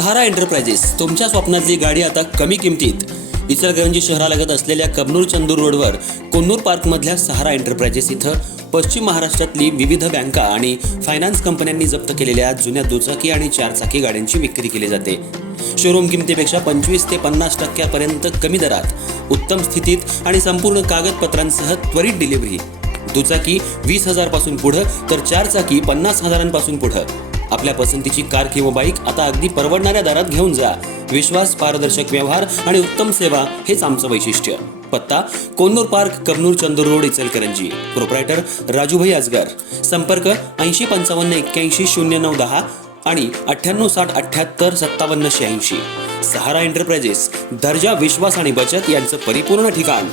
सहारा enterprises तुमच्या स्वप्नातली गाडी आता कमी किमतीत। इचलकरंजी शहरालगत असलेल्या कबनूर चंदूर रोडवर कोन्नूर पार्कमधल्या सहारा एंटरप्राइजेस इथं पश्चिम महाराष्ट्रातली विविध बँका आणि फायनान्स कंपन्यांनी जप्त केलेल्या जुन्या दुचाकी आणि चारचाकी गाड्यांची विक्री केली जाते। शोरूम किमतीपेक्षा 25 ते 50% कमी दरात, उत्तम स्थितीत आणि संपूर्ण कागदपत्रांसह त्वरित डिलिव्हरी। दुचाकी 20,000 पासून पुढे तर चारचाकी 50,000 पुढे। आपल्या पसंतीची कार किंवा बाईक आता अगदी परवडणाऱ्या दरात घेऊन जा। विश्वास, पारदर्शक व्यवहार आणि उत्तम सेवा हेच आमचं वैशिष्ट्य। पत्ता Konnur park, Kabnur Chandur road, Ichalkaranji. Proprietor Rajubhai Ajgar. संपर्क 80 55 81 09 10 आणि 98 60 78 57 86। सहारा एंटरप्राइजेस, दर्जा, विश्वास आणि बचत यांचं परिपूर्ण ठिकाण।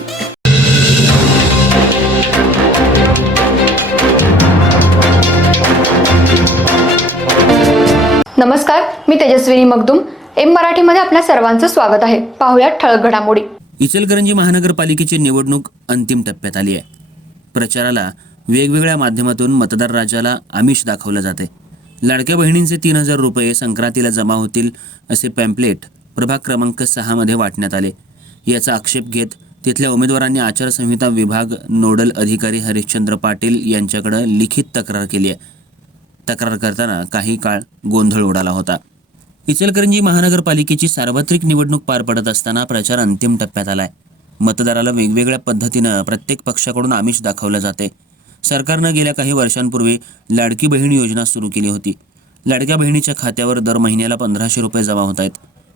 नमस्कार, मी तेजस्विनी मगदूम। एम मराठीमध्ये आपल्या सर्वांचं स्वागत आहे। पाहूया ठळक घडामोडी। इचलकरंजी महानगरपालिकेची निवडणूक अंतिम टप्प्यात आली आहे। प्रचाराला वेगवेगळ्या माध्यमातून मतदार राजाला आमिष दाखवलं जाते। लाडक्या बहिणींचे 3,000 रुपये संक्रांतीला जमा होतील असे पॅम्पलेट प्रभाग क्रमांक 6 मध्ये वाटण्यात आले। याचा आक्षेप घेत तिथल्या उमेदवारांनी आचारसंहिता विभाग नोडल अधिकारी हरिश्चंद्र पाटील यांच्याकडे लिखित तक्रार केली आहे। तक्रार करताना काही काळ गोंधळ उडाला होता। इचलकरंजी महानगरपालिकेची सार्वत्रिक निवडणूक पार पडत असताना प्रचार अंतिम टप्प्यात आलाय। मतदाराला वेगवेगळ्या पद्धतीनं प्रत्येक पक्षाकडून आमिष दाखवलं जाते। सरकारनं गेल्या काही वर्षांपूर्वी लाडकी बहीण योजना सुरू केली होती। लाडक्या बहिणीच्या खात्यावर दर महिन्याला 1,500 रुपये जमा होत आहेत।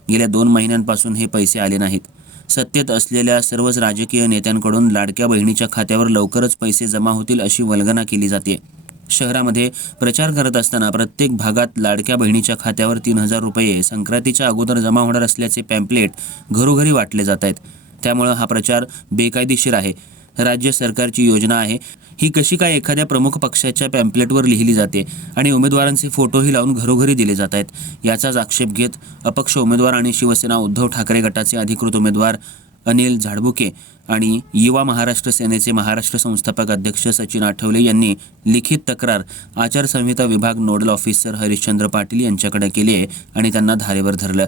गेल्या 2 महिन्यांपासून हे पैसे आले नाहीत। सत्तेत असलेल्या सर्वच राजकीय नेत्यांकडून लाडक्या बहिणीच्या खात्यावर लवकरच पैसे जमा होतील अशी वल्गना केली जाते। शहरामध्ये प्रचार करत असताना प्रत्येक भागात लाडक्या बहिणीच्या खात्यावर 3,000 रुपये संक्रांतीच्या अगोदर जमा होणार असल्याचे पॅम्पलेट घरोघरी वाटले जात आहेत। त्यामुळे हा प्रचार बेकायदेशीर आहे। राज्य सरकारची योजना आहे ही कशी काय एखाद्या प्रमुख पक्षाच्या पॅम्पलेटवर लिहिली जाते आणि उमेदवारांचे फोटोही लावून घरोघरी दिले जात आहेत, याचाच आक्षेप घेत अपक्ष उमेदवार आणि शिवसेना उद्धव ठाकरे गटाचे अधिकृत उमेदवार अनिल झाडबुके आणि युवा महाराष्ट्र सेनेचे महाराष्ट्र संस्थापक अध्यक्ष सचिन आठवले यांनी लिखित तक्रार आचारसंहिता विभाग नोडल ऑफिसर हरिश्चंद्र पाटील यांच्याकडे केली आहे आणि त्यांना धारेवर धरलं।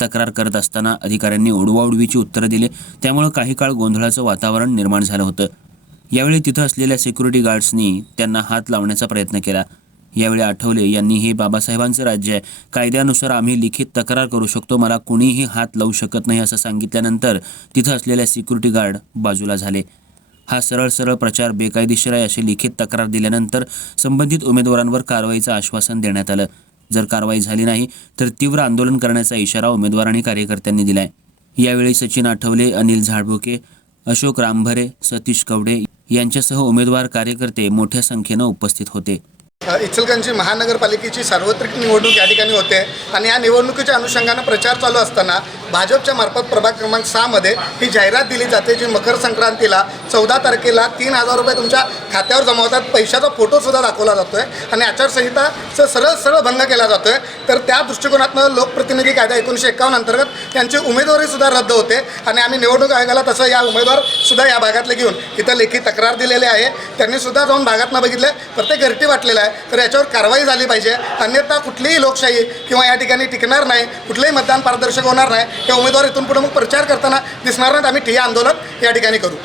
तक्रार करत असताना अधिकाऱ्यांनी उडवाउडवीची उत्तरं दिली, त्यामुळे काही काळ गोंधळाचं वातावरण निर्माण झालं होतं। यावेळी तिथं असलेल्या सिक्युरिटी गार्ड्सनी त्यांना हात लावण्याचा प्रयत्न केला। यावेळी आठवले यांनी हे बाबासाहेबांचे राज्य आहे, कायद्यानुसार आम्ही लिखित तक्रार करू शकतो, मला कुणीही हात लावू शकत नाही असं सांगितल्यानंतर तिथं असलेल्या सिक्युरिटी गार्ड बाजूला झाले। हा सरळ प्रचार बेकायदेशीर आहे अशी लिखित तक्रार दिल्यानंतर संबंधित उमेदवारांवर कारवाईचं आश्वासन देण्यात आलं। जर कारवाई झाली नाही तर तीव्र आंदोलन करण्याचा इशारा उमेदवार आणि कार्यकर्त्यांनी दिलाय। यावेळी सचिन आठवले, अनिल झाडबुके, अशोक रामभरे, सतीश कवडे यांच्यासह उमेदवार, कार्यकर्ते मोठ्या संख्येनं उपस्थित होते। इचलकरंजी महानगरपालिकेची सार्वत्रिक निवडणूक या ठिकाणी होते आणि या निवडणुकीच्या अनुषंगानं प्रचार चालू असताना भाजपच्या मार्फत प्रभाग क्रमांक 6 मध्ये ही जाहिरात दिली जाते जी मकर संक्रांतीला 14 तारखेला 3,000 रुपये तुमच्या खात्यावर जमा होतात। पैशाचा फोटोसुद्धा दाखवला जातोय आणि आचारसंहिताचा सरळ भंग केला जातोय। तर त्या दृष्टिकोनातनं लोकप्रतिनिधी कायदा 1951 अंतर्गत त्यांची उमेदवारीसुद्धा रद्द होते आणि आम्ही निवडणूक आयोगाला तसं या उमेदवारसुद्धा या भागातले घेऊन इथं लेखी तक्रार दिलेली आहे। त्यांनी सुद्धा जाऊन भागातनं बघितले, प्रत्येक घरटी वाटलेला आहे। तर याच्यावर कारवाई झाली पाहिजे, अन्यथा कुठलीही लोकशाही किंवा या ठिकाणी टिकणार नाही, कुठलंही मतदान पारदर्शक होणार नाही। हे उमेदवार इथून पुढे मग प्रचार करताना दिसणार नाहीत। आम्ही ठिय्या आंदोलन या ठिकाणी करू।